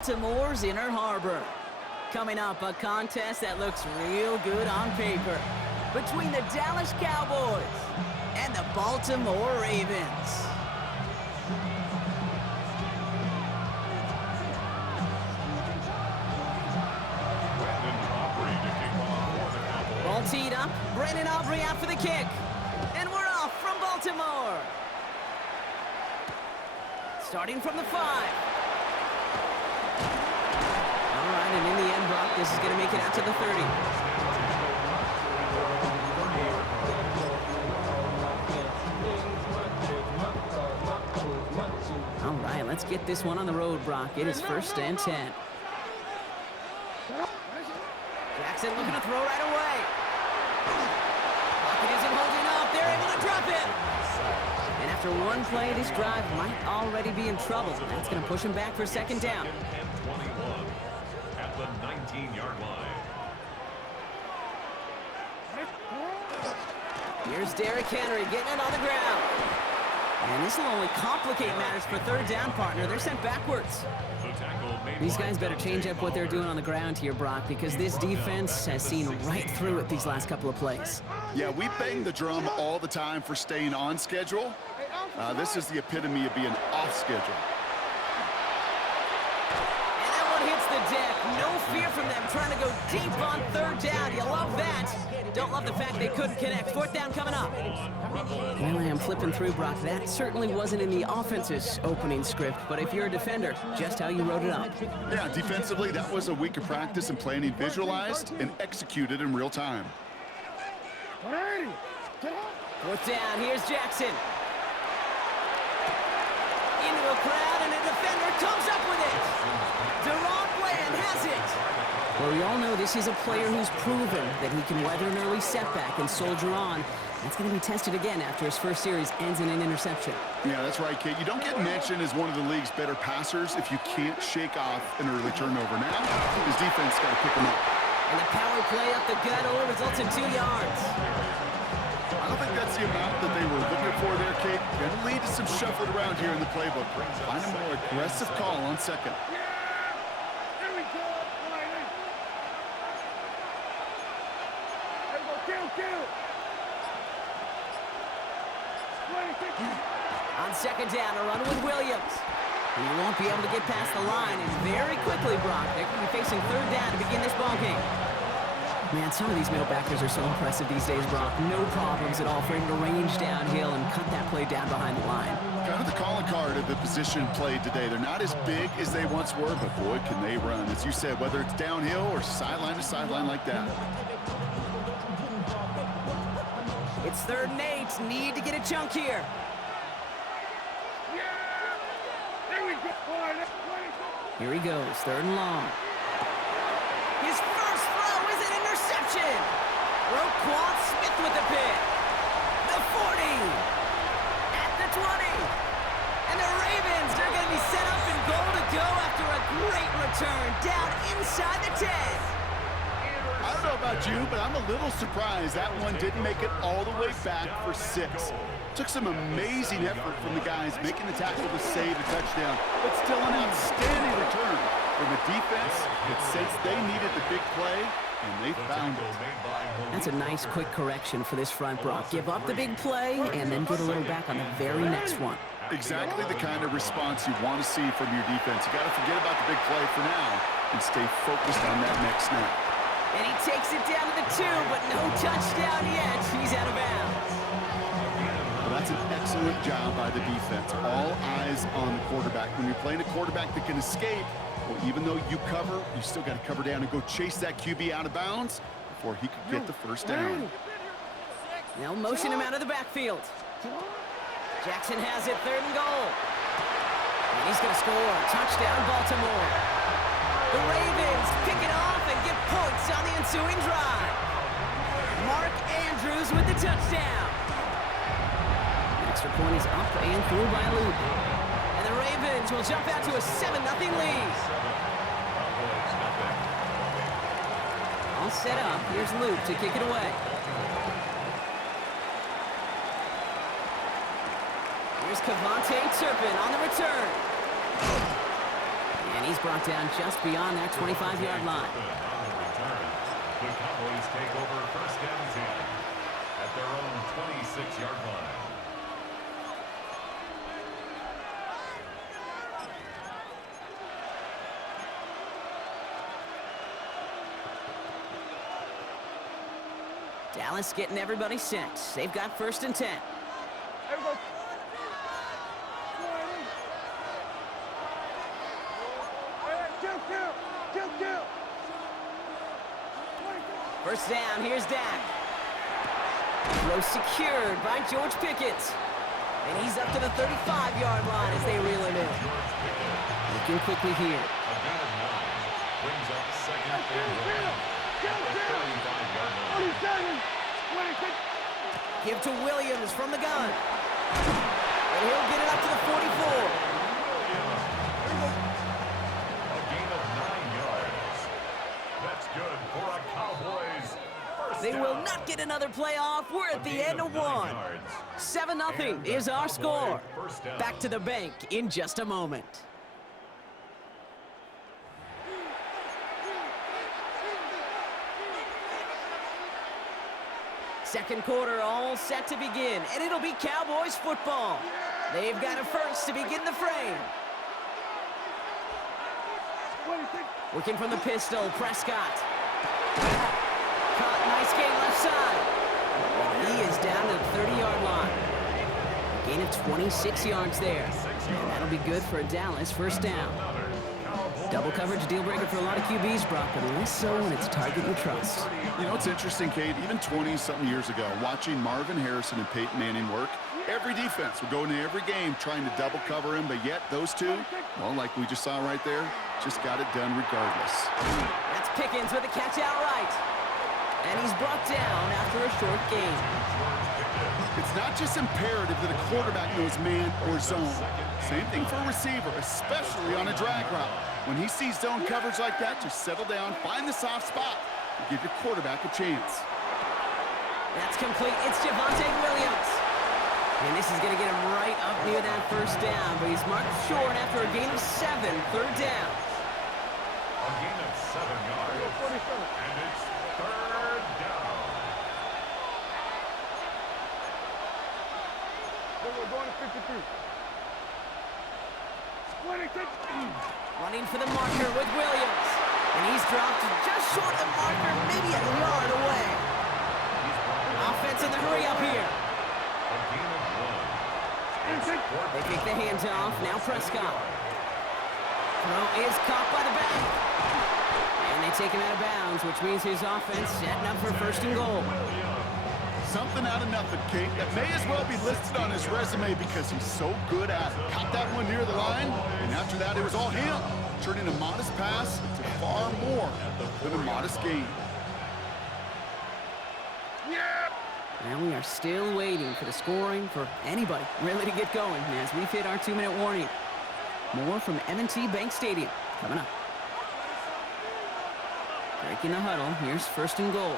Baltimore's Inner Harbor. Coming up, a contest that looks real good on paper between the Dallas Cowboys and the Baltimore Ravens. Ball teed up, Brandon Aubrey out for the kick. And we're off from Baltimore. Starting from the 5. All right, and in the end, Brock, this is going to make it out to the 30. All right, let's get this one on the road, Brock. It is 1st and 10. Jackson looking to throw right away. Pocket isn't holding up. They're able to drop it. And after one play, this drive might already be in trouble. That's going to push him back for 2nd down. At the 19-yard line. Here's Derrick Henry getting it on the ground. And this will only complicate matters for 3rd down, partner. They're sent backwards. These guys better change up what they're doing on the ground here, Brock, because this defense has seen right through it these last couple of plays. Yeah, we bang the drum all the time for staying on schedule. This is the epitome of being off schedule. And that one hits the deck. No fear from them trying to go deep on 3rd down. You love that. Don't love the fact they couldn't connect. 4th down coming up. Well, I am flipping through, Brock. That certainly wasn't in the offense's opening script, but if you're a defender, just how you wrote it up. Yeah, defensively, that was a week of practice and planning visualized and executed in real time. 4th down, here's Jackson. Into a crowd, and a defender comes up with it. Deron Bland has it. Well, we all know this is a player who's proven that he can weather an early setback and soldier on. That's going to be tested again after his first series ends in an interception. Yeah, that's right, Kate. You don't get mentioned as one of the league's better passers if you can't shake off an early turnover. Now, his defense got to pick him up. And the power play up the gut only results in 2 yards. I don't think that's the amount that they were looking for there, Kate. Going to lead to some shuffling around here in the playbook. Find a more aggressive call on 2nd. On 2nd down, a run with Williams. And he won't be able to get past the line, and very quickly, Brock, they're going to be facing 3rd down to begin this ball game. Man, some of these middle backers are so impressive these days, Brock. No problems at all for him to range downhill and cut that play down behind the line. Kind of the calling card of the position played today. They're not as big as they once were, but boy, can they run. As you said, whether it's downhill or sideline to sideline like that. It's 3rd and 8. Need to get a chunk here. Here he goes, 3rd and long. His first throw is an interception. Roquan Smith with the pick. The 40. At the 20. And the Ravens are going to be set up in goal to go after a great return down inside the 10. I don't know about you, but I'm a little surprised that one didn't make it all the way back for 6. Took some amazing effort from the guys making the tackle to save a touchdown, but still an outstanding return from the defense that sensed they needed the big play, and they found it. That's a nice quick correction for this front, Brock. Give up the big play and then get a little back on the very next one. Exactly the kind of response you want to see from your defense. You got to forget about the big play for now and stay focused on that next snap. And he takes it down to the 2, but no touchdown yet. He's out of bounds. Well, that's an excellent job by the defense. All eyes on the quarterback. When you're playing a quarterback that can escape, well, even though you cover, you still got to cover down and go chase that QB out of bounds before he could get the 1st down. They'll motion him out of the backfield. Jackson has it, 3rd and goal. And he's going to score. Touchdown, Baltimore. The Ravens pick it off and get points on the ensuing drive. Mark Andrews with the touchdown. Extra point is up and through by Luke. And the Ravens will jump out to a 7-0 lead. All set up. Here's Luke to kick it away. Here's Kevontae Turpin on the return. And he's brought down just beyond that 25-yard line. On the return, the Cowboys take over first down 10 at their own 26-yard line. Dallas getting everybody set. They've got first and 10. First down, here's Dak. Throw secured by George Pickens. And he's up to the 35-yard line as they reel him in. Looking quickly here. A gain of 9 brings up second and 1 at the 35-yard line. Give to Williams from the gun. And he'll get it up to the 44. A gain of 9 yards. That's good for a Cowboys first They down. will not get another play off. We're at the end of one. 7-0 is our score. Back to the bank in just a moment. Second quarter all set to begin, and it'll be Cowboys football. They've got a first to begin the frame. Working from the pistol, Prescott. Caught, nice gain left side. And he is down to the 30-yard line. Gain of 26 yards there. And that'll be good for a Dallas first down. Double coverage deal breaker for a lot of QBs, Brock, but less so when it's target you trust. You know, it's interesting, Kate, even 20-something years ago, watching Marvin Harrison and Peyton Manning work, every defense would go into every game trying to double cover him, but yet those two, well, like we just saw right there, just got it done regardless. That's Pickens with a catch outright. And he's brought down after a short gain. It's not just imperative that a quarterback knows man or zone. Same thing for a receiver, especially on a drag route. When he sees zone coverage like that, just settle down, find the soft spot, and give your quarterback a chance. That's complete. It's Javonte Williams. And this is going to get him right up near that first down, but he's marked short after a gain of 7, third down. A gain of 7 yards. And it's third down. We're going to 53. Running for the marker with Williams. And he's dropped just short of the marker, maybe a yard away. Offense in the hurry up here. A gain of 1. They take the hands off. Now Prescott. Throw is caught by the back. And they take him out of bounds, which means his offense setting up for first and goal. Something out of nothing, Kate, that may as well be listed on his resume because he's so good at it. Caught that one near the line, and after that it was all him, turning a modest pass to far more than a modest gain. Now we are still waiting for the scoring for anybody really to get going as we've hit our 2-minute warning. More from M&T Bank Stadium coming up. Breaking the huddle, here's first and goal.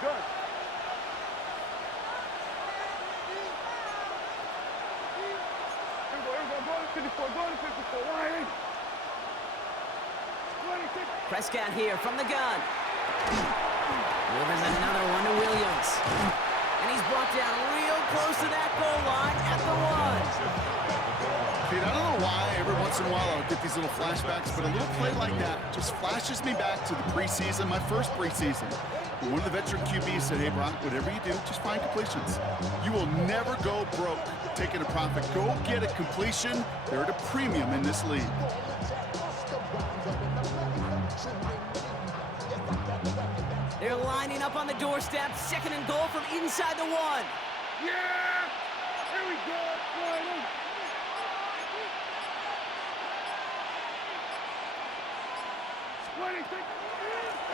Good. Prescott here from the gun. Delivers another one to Williams. And he's brought down real close to that goal line at the 1. Kate, I don't know why every once in a while I'll get these little flashbacks, but a little play like that just flashes me back to the preseason, my first preseason. One of the veteran QBs said, hey, Brock, whatever you do, just find completions. You will never go broke taking a profit. Go get a completion. They're at a premium in this league. They're lining up on the doorstep. Second and goal from inside the 1. Yeah! Here we go!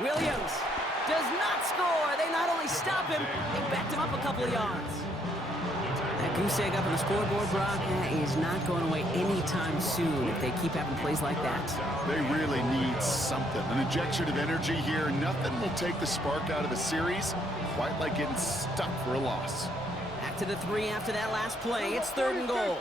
Williams does not score. They not only stop him, they backed him up a couple of yards. That goose egg up on the scoreboard, Brock, is not going away anytime soon if they keep having plays like that. They really need something. An injection of energy here. Nothing will take the spark out of a series quite like getting stuck for a loss. Back to the 3 after that last play. It's 3rd and goal.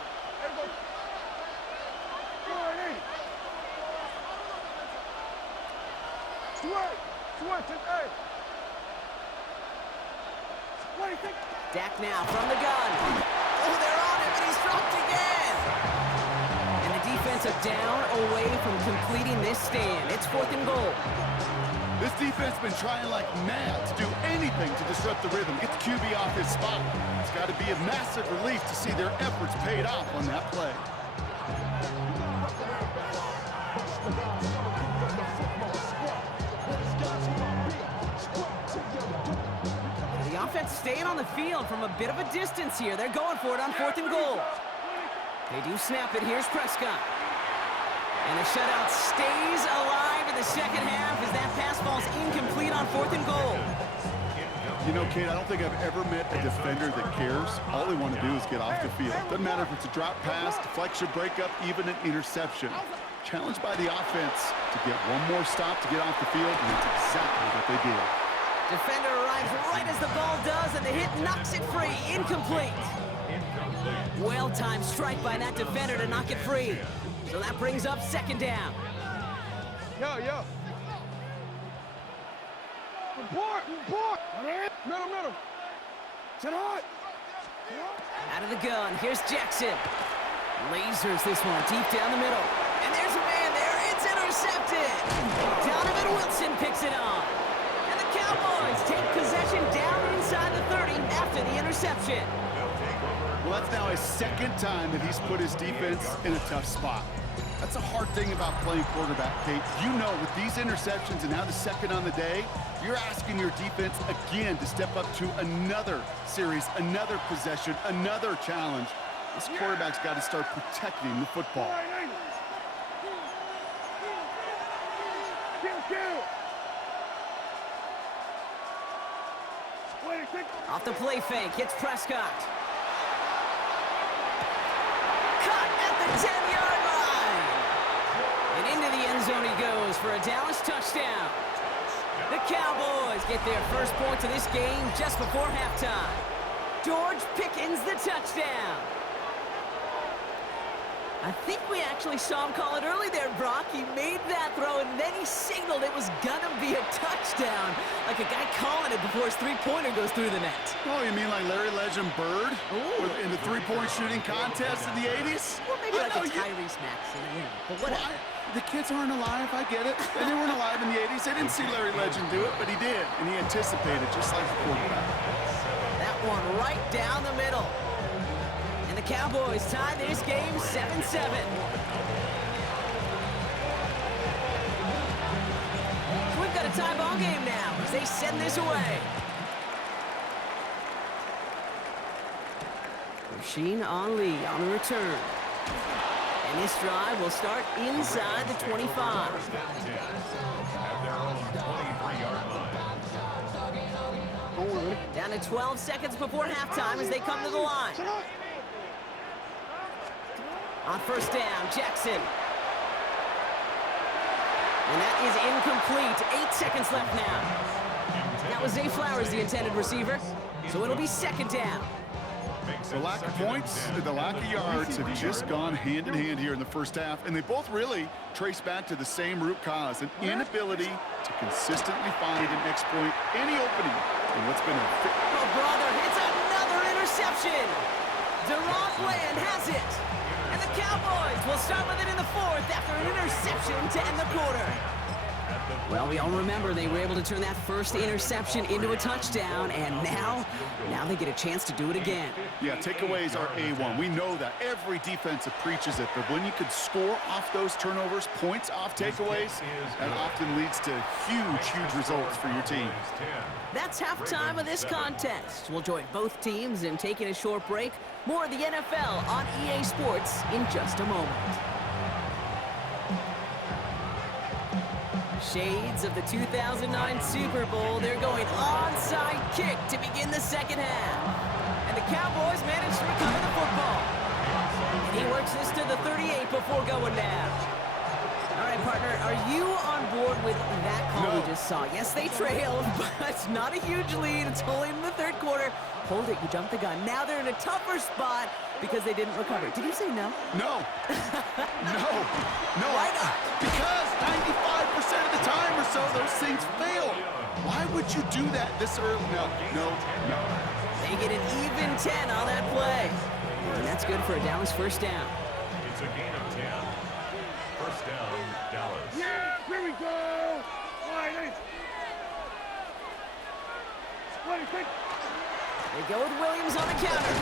Dak now from the gun. Oh, they're on him, and he's dropped again. And the defensive down away from completing this stand. It's 4th and goal. This defense has been trying like mad to do anything to disrupt the rhythm, get the QB off his spot. It's got to be a massive relief to see their efforts paid off on that play. The offense staying on the field from a bit of a distance here. They're going for it on 4th and goal. They do snap it. Here's Prescott. And the shutout stays alive in the second half as that pass falls incomplete on 4th and goal. You know, Kate, I don't think I've ever met a defender that cares. All they want to do is get off the field. Doesn't matter if it's a drop pass, deflection, breakup, even an interception. Challenged by the offense to get one more stop to get off the field, and that's exactly what they did. Defender arrives right as the ball does, and the hit knocks it free. Incomplete. Well-timed strike by that defender to knock it free. So that brings up 2nd down. Yo. Report. Middle. Sit hard. Out of the gun, here's Jackson. Lasers this one deep down the middle. And there's a man there. It's intercepted. Donovan Wilson picks it on. And the Cowboys take possession down inside the 30 after the interception. Well, that's now his 2nd time that he's put his defense in a tough spot. That's a hard thing about playing quarterback, Kate. You know, with these interceptions and now the 2nd on the day, you're asking your defense again to step up to another series, another possession, another challenge. This quarterback's got to start protecting the football. Off the play fake, it's Prescott. Cut at the 10-yard line. And into the end zone he goes for a Dallas touchdown. The Cowboys get their first points of this game just before halftime. George Pickens the touchdown. I think we actually saw him call it early there, Brock. He made that throw, and then he signaled it was gonna be a touchdown. Like a guy calling it before his three-pointer goes through the net. Oh, you mean like Larry Legend Bird in the three-point shooting contest in the 80s? Well, maybe like a Tyrese Maxey, but whatever. Well, the kids aren't alive, I get it. And they weren't alive in the 80s. They didn't see Larry Legend do it, but he did. And he anticipated, just like the quarterback. That one right down the middle. And the Cowboys tie this game 7-7. We've got a tie ball game now as they send this away. Rasheen Ali on the return. And this drive will start inside the 25. Down to 12 seconds before halftime as they come to the line. On first down, Jackson. And that is incomplete. 8 seconds left now. That was Zay Flowers, the intended receiver. So it'll be 2nd down. The lack of points, the lack of yards have just gone hand in hand here in the first half, and they both really trace back to the same root cause, an inability to consistently find and exploit any opening in what's been a... Oh, brother, it's another interception. Deron Bland has it. And the Cowboys will start with it in the 4th after an interception to end the quarter. Well, we all remember they were able to turn that first interception into a touchdown, and now they get a chance to do it again. Yeah, takeaways are A1. We know that. Every defensive preaches it, but when you could score off those turnovers, points off takeaways, that often leads to huge results for your team. That's halftime of this contest. We'll join both teams in taking a short break. More of the NFL on EA Sports in just a moment. Shades of the 2009 Super Bowl. They're going onside kick to begin the second half. And the Cowboys manage to recover the football. And he works this to the 38 before going down. All right, partner, are you on board with that call No. we just saw? Yes, they trailed, but it's not a huge lead. It's only in the third quarter. Hold it, you jumped the gun. Now they're in a tougher spot because they didn't recover. Did you say no? No. No. No. Why not? Because 95% of the time or so, those things fail. Why would you do that this early? No. They get an even 10 on that play. And that's good for a Dallas first down. It's a gain of 10. First down, Dallas. Yeah, here we go. Wide. What do you think? They go with Williams on the counter.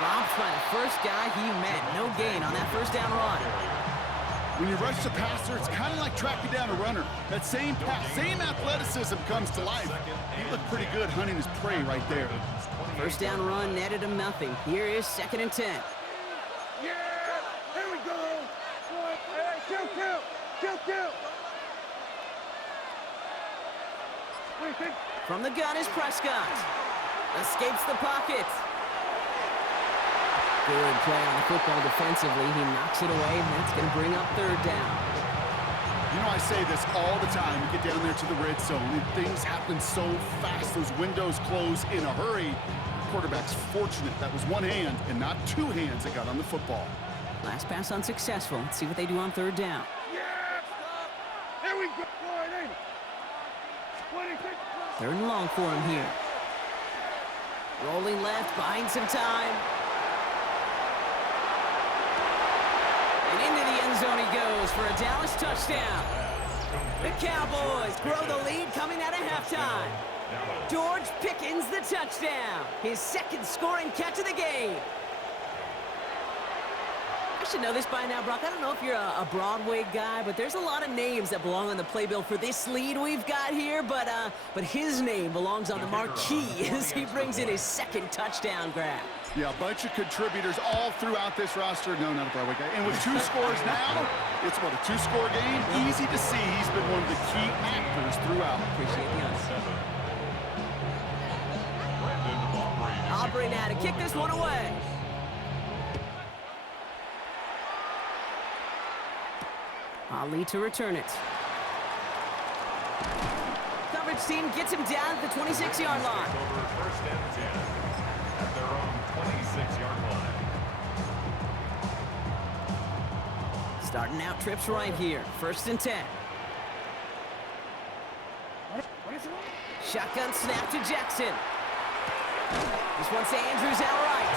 Dropped by the first guy he met. No gain on that first down run. When you rush the passer, it's kind of like tracking down a runner. That same pass, same athleticism comes to life. He looked pretty good hunting his prey right there. First down run netted him nothing. Here is 2nd and 10. Yeah, here we go. What? Hey, kill. What do you think? From the gun is Prescott. Escapes the pocket. Good play on the football defensively. He knocks it away, and that's going to bring up 3rd down. You know, I say this all the time. You get down there to the red zone, and things happen so fast. Those windows close in a hurry. Quarterback's fortunate that was one hand and not two hands that got on the football. Last pass unsuccessful. Let's see what they do on 3rd down. Yeah. Here we go. Wide. What do you think? 3rd and long for him here. Rolling left, buying some time. And into the end zone he goes for a Dallas touchdown. The Cowboys grow the lead coming out of halftime. George Pickens the touchdown. His 2nd scoring catch of the game. I should know this by now, Brock. I don't know if you're a Broadway guy, but there's a lot of names that belong on the playbill for this lead we've got here. But his name belongs on the marquee as he brings in his 2nd touchdown grab. Yeah, a bunch of contributors all throughout this roster. No, not a Broadway guy. And with 2 scores now, it's what, a 2-score game? Easy to see he's been one of the key actors throughout. Appreciate the honesty. Aubrey now to kick this one away. Ali to return it. Coverage team gets him down at the 26-yard line. Over first and 10 at their own 26-yard line. Starting out trips right here. 1st and 10. Shotgun snap to Jackson. This one's to Andrews outright.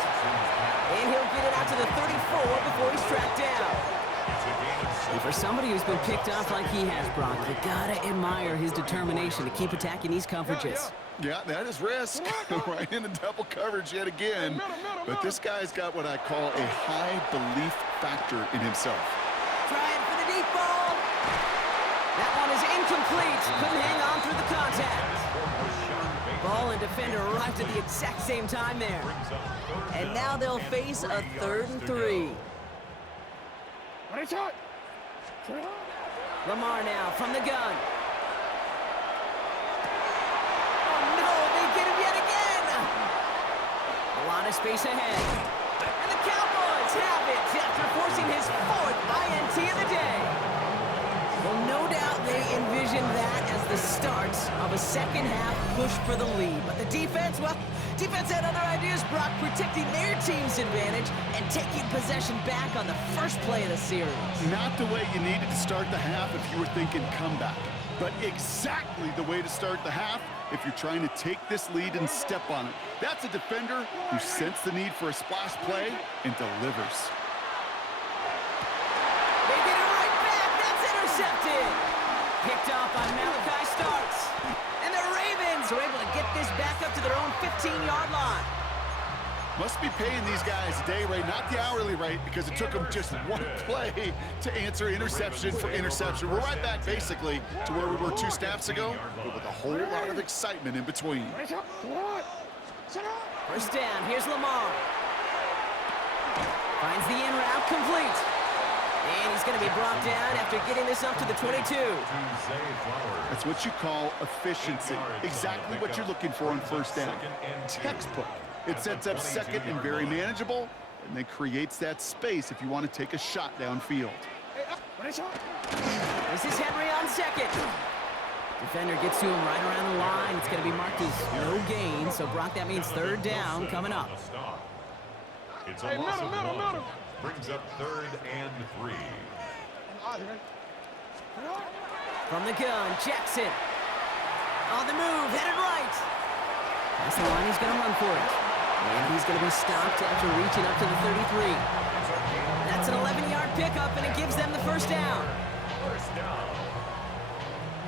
And he'll get it out to the 34 before he's tracked down. And for somebody who's been picked off like he has, Brock, you gotta admire his determination to keep attacking these coverages. Yeah, that is risk. Right into double coverage yet again. But this guy's got what I call a high belief factor in himself. Trying for the deep ball. That one is incomplete. Couldn't hang on through the contact. Ball and defender arrived at the exact same time there. And now they'll face a 3rd and 3. Lamar now from the gun. Oh no, they get him yet again. A lot of space ahead. And the Cowboys have it after forcing his 4th INT of the day. Well, no doubt they envisioned that as the start of a 2nd half push for the lead. But the defense, well, defense had other ideas, Brock, protecting their team's advantage and taking possession back on the first play of the series. Not the way you needed to start the half if you were thinking comeback, but exactly the way to start the half if you're trying to take this lead and step on it. That's a defender who sensed the need for a splash play and delivers. They get it right back. That's intercepted. Picked off by Malachi Starks. And the Ravens are able to get this back up to their own 15-yard line. Must be paying these guys a day rate, not the hourly rate, because it took them just one play to answer interception for interception. We're right back, basically, to where we were 2 snaps ago, but with a whole lot of excitement in between. First down. Here's Lamar. Finds the in route complete. And he's going to be brought down after getting this up to the 22. That's what you call efficiency. Exactly what you're looking for on first down. Textbook. It sets up 2nd and very manageable, and then creates that space if you want to take a shot downfield. This is Henry on second. Defender gets to him right around the line. It's going to be marked as no gain. So, Brock, that means third down coming up. It's a loss of one. Brings up 3rd and 3. From the gun, Jackson. On the move, headed right. That's the line, he's going to run for it. And he's going to be stopped after reaching up to the 33. That's an 11-yard pickup, and it gives them the first down. First down.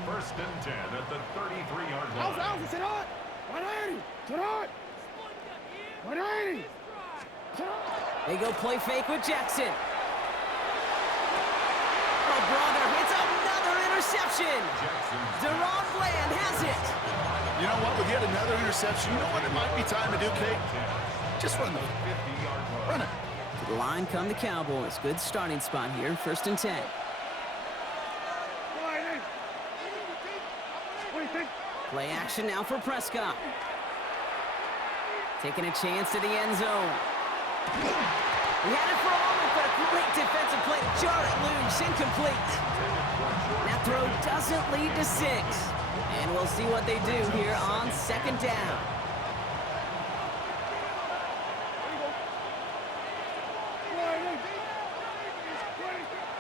1st and 10 at the 33-yard line. They go play fake with Jackson. Oh, brother, it's another interception. Deron Bland has it. You know what? With yet another interception, you know what it might be time to do, Kate? Just run the 50-yard line. run it. To the line come the Cowboys. Good starting spot here, 1st and 10. Play action now for Prescott. Taking a chance to the end zone. He had it for a moment, but a great defensive play to jar it loose. Incomplete. That throw doesn't lead to 6. And we'll see what they do here on 2nd down.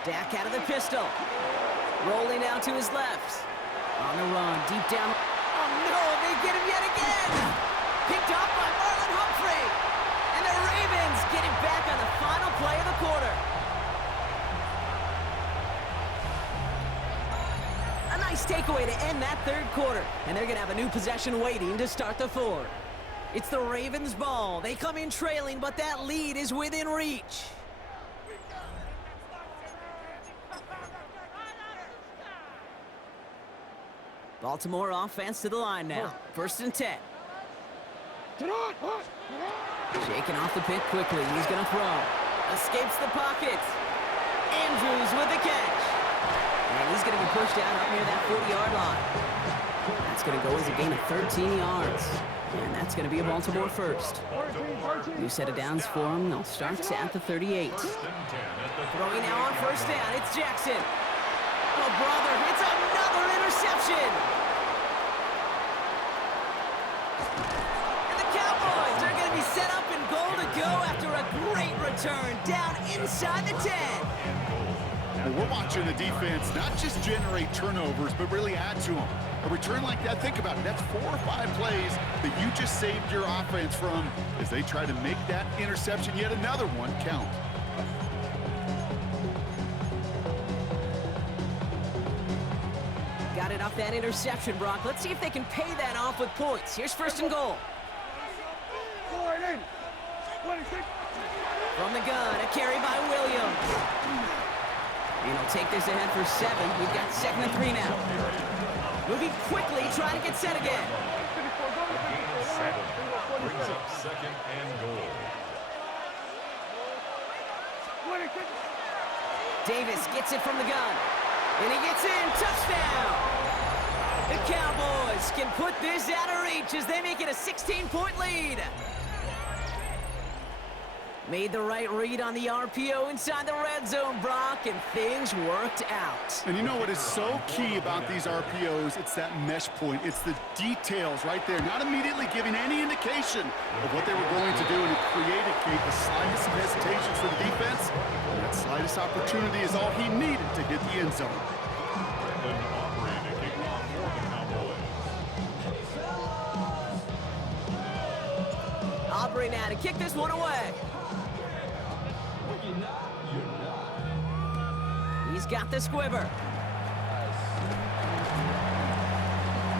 Dak out of the pistol. Rolling out to his left. On the run, deep down. Oh no, they get him yet again! Picked off by Marlon Humphrey! And the Ravens get it back on the final play of the quarter. A nice takeaway to end that 3rd quarter. And they're going to have a new possession waiting to start the 4th. It's the Ravens' ball. They come in trailing, but that lead is within reach. Baltimore offense to the line now. 1st and 10. Shaking off the pick quickly. He's going to throw. Escapes the pocket. Andrews with the catch. And he's going to be pushed out up near that 40-yard line. That's going to go as a gain of 13 yards. And that's going to be a Baltimore first. New set of downs for him. They'll start at the 38. Throwing now on 1st down. It's Jackson. Oh, brother, it's another interception. And the Cowboys are going to be set up in goal to go after a great return down inside the 10. Well, we're watching the defense not just generate turnovers, but really add to them. A return like that, think about it, that's 4 or 5 plays that you just saved your offense from as they try to make that interception, yet another one, count. Got it off that interception, Brock. Let's see if they can pay that off with points. Here's 1st and goal. From the gun, a carry by Williams. And he'll take this ahead for 7. We've got 2nd and 3 now. Moving quickly, trying to get set again. Gain of 7. Brings up 2nd and goal. Davis gets it from the gun. And he gets in. Touchdown! The Cowboys can put this out of reach as they make it a 16-point lead. Made the right read on the RPO inside the red zone, Brock, and things worked out. And you know what is so key about these RPOs? It's that mesh point. It's the details right there, not immediately giving any indication of what they were going to do, and it created, Kate, the slightest of hesitations for the defense, and that slightest opportunity is all he needed to hit the end zone. Brendan Aubrey to kick off for the Cowboys. Aubrey now to kick this one away. He's got the squibber.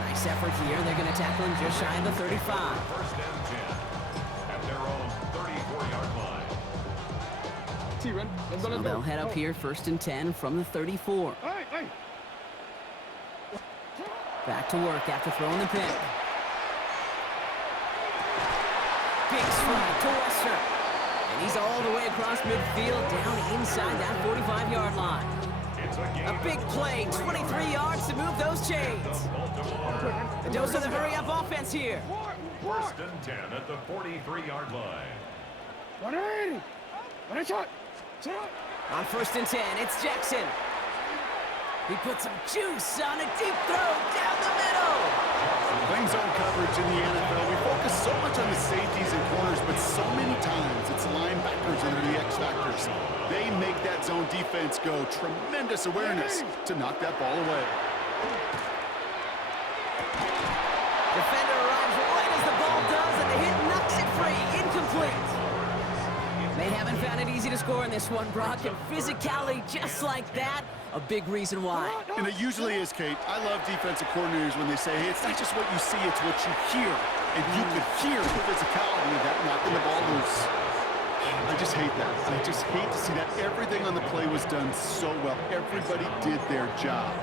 Nice effort here. They're going to tackle him just shy of the 35. 1st and 10 at their own 34-yard line. So they'll head up here 1st and 10 from the 34. Back to work after throwing the pick. Big strike to Wester. And he's all the way across midfield down inside that 45-yard line. A big play, 23 yards to move those chains. The dose of the hurry-up offense here. 1st and 10 at the 43-yard line. On 1st and 10, it's Jackson. He puts some juice on a deep throw down the middle. Playing zone coverage in the NFL, we focus so much on the safeties and corners, but so many times it's linebackers that are the X factors. They make that zone defense go. Tremendous awareness to knock that ball away. Defender arrives right as the ball does, and the hit knocks it free. Incomplete. They haven't found it easy to score in this one, Brock, and physicality just like that, a big reason why. And it usually is, Kate. I love defensive coordinators when they say, hey, it's not just what you see, it's what you hear. And you could hear the physicality of that knocking the ball loose. I just hate that. I just hate to see that. Everything on the play was done so well. Everybody did their job.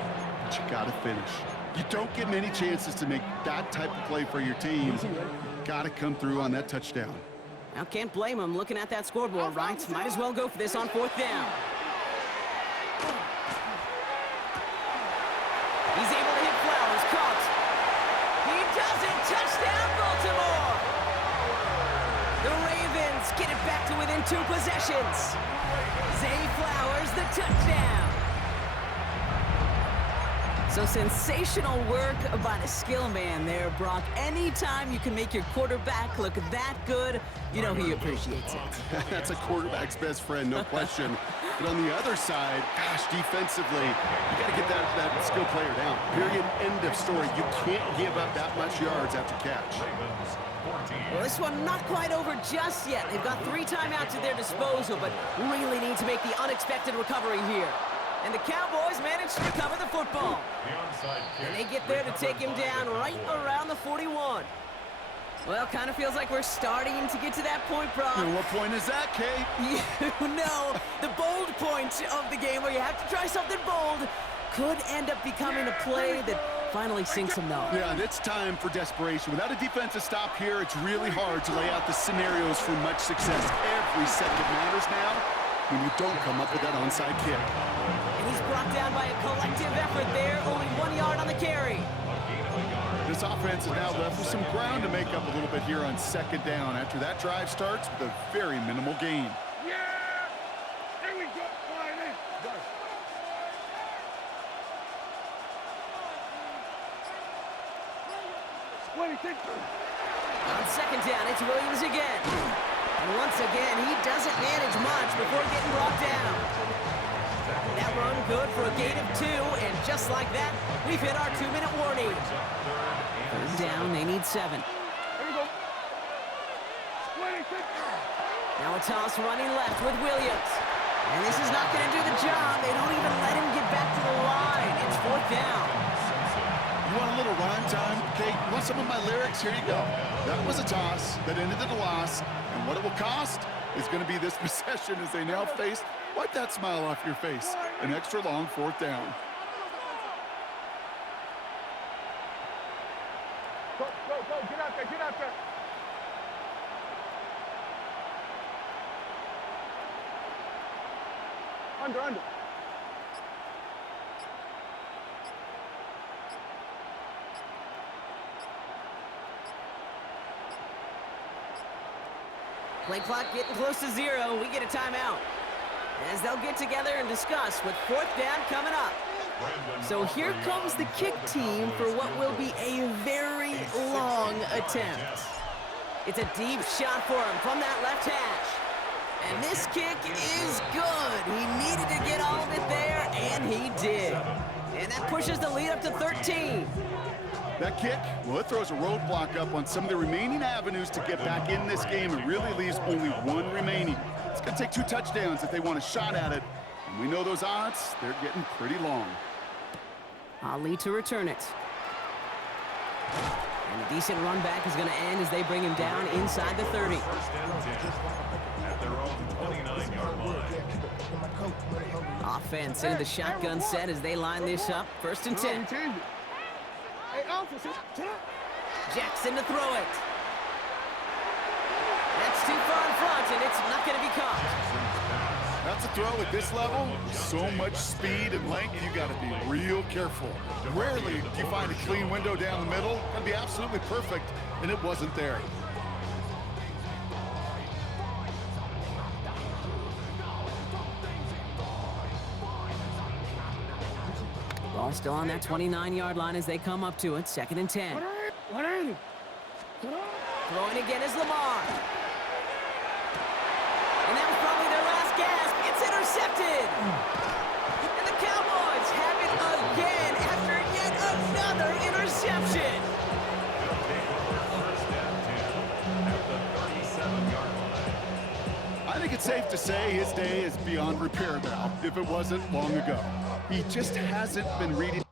But you got to finish. You don't get many chances to make that type of play for your team. You got to come through on that touchdown. Now, can't blame him looking at that scoreboard, right? Might as well go for this on 4th down. He's able to hit Flowers. Caught. He doesn't. Touchdown, Baltimore! The Ravens get it back to within 2 possessions. Zay Flowers, the touchdown. So sensational work by the skill man there, Brock. Anytime you can make your quarterback look that good, you know he appreciates it. That's a quarterback's best friend, no question. But on the other side, gosh, defensively, you got to get that skill player down. Period, end of story. You can't give up that much yards after catch. Well, this one not quite over just yet. They've got 3 timeouts at their disposal, but really need to make the unexpected recovery here. And the Cowboys manage to recover the football. And they get there to take him down right around the 41. Well, kind of feels like we're starting to get to that point, Brock. And what point is that, Kate? You know, the bold point of the game where you have to try something bold could end up becoming a play that finally sinks him, though. Yeah, and it's time for desperation. Without a defensive stop here, it's really hard to lay out the scenarios for much success. Every second matters now when you don't come up with that onside kick. And he's brought down by a collective effort there, only 1 yard on the carry. This offense is now left with some ground to make up a little bit here on 2nd down after that drive starts with a very minimal gain. Yeah! There we go! Flying in! What do you think? On 2nd down, it's Williams again. And once again, he doesn't manage much before getting brought down. That run good for a gain of 2, and just like that, we've hit our 2-minute warning. 3rd down, they need 7. Here we go. What do you think? Now a toss running left with Williams. And this is not going to do the job. They don't even let him get back to the line. It's 4th down. You want a little rhyme time, Kate? You want some of my lyrics? Here you go. That was a toss that ended in a loss. And what it will cost is going to be this possession as they now face. Wipe that smile off your face. An extra long 4th down. Go, go, go. Get out there, get out there. Under. Play clock getting close to 0. We get a timeout. As they'll get together and discuss with 4th down coming up. So here comes the kick team for what will be a very long attempt. It's a deep shot for him from that left hash. And this kick is good. He needed to get all of it there, and he did. And that pushes the lead up to 13. That kick, well, it throws a roadblock up on some of the remaining avenues to get back in this game. It really leaves only 1 remaining. It's going to take 2 touchdowns if they want a shot at it. And we know those odds, they're getting pretty long. Ali to return it. And a decent run back is going to end as they bring him down inside the 30. First down 10 at their own 29-yard line. Offense into the shotgun set as they line this up. 1st and 10. Hey, Alpha, sit up. Jackson to throw it. That's too far in front, and it's not going to be caught. That's a throw at this level. So much speed and length, you got to be real careful. Rarely do you find a clean window down the middle. That'd be absolutely perfect, and it wasn't there. Ball still on that 29-yard line as they come up to it. 2nd and 10. Throwing again is Lamar. And that was probably their last gasp. It's intercepted. And the Cowboys have it again after yet another interception. They'll take over first down 10 at the 37-yard line. I think it's safe to say his day is beyond repair now, if it wasn't long ago. He just hasn't been reading.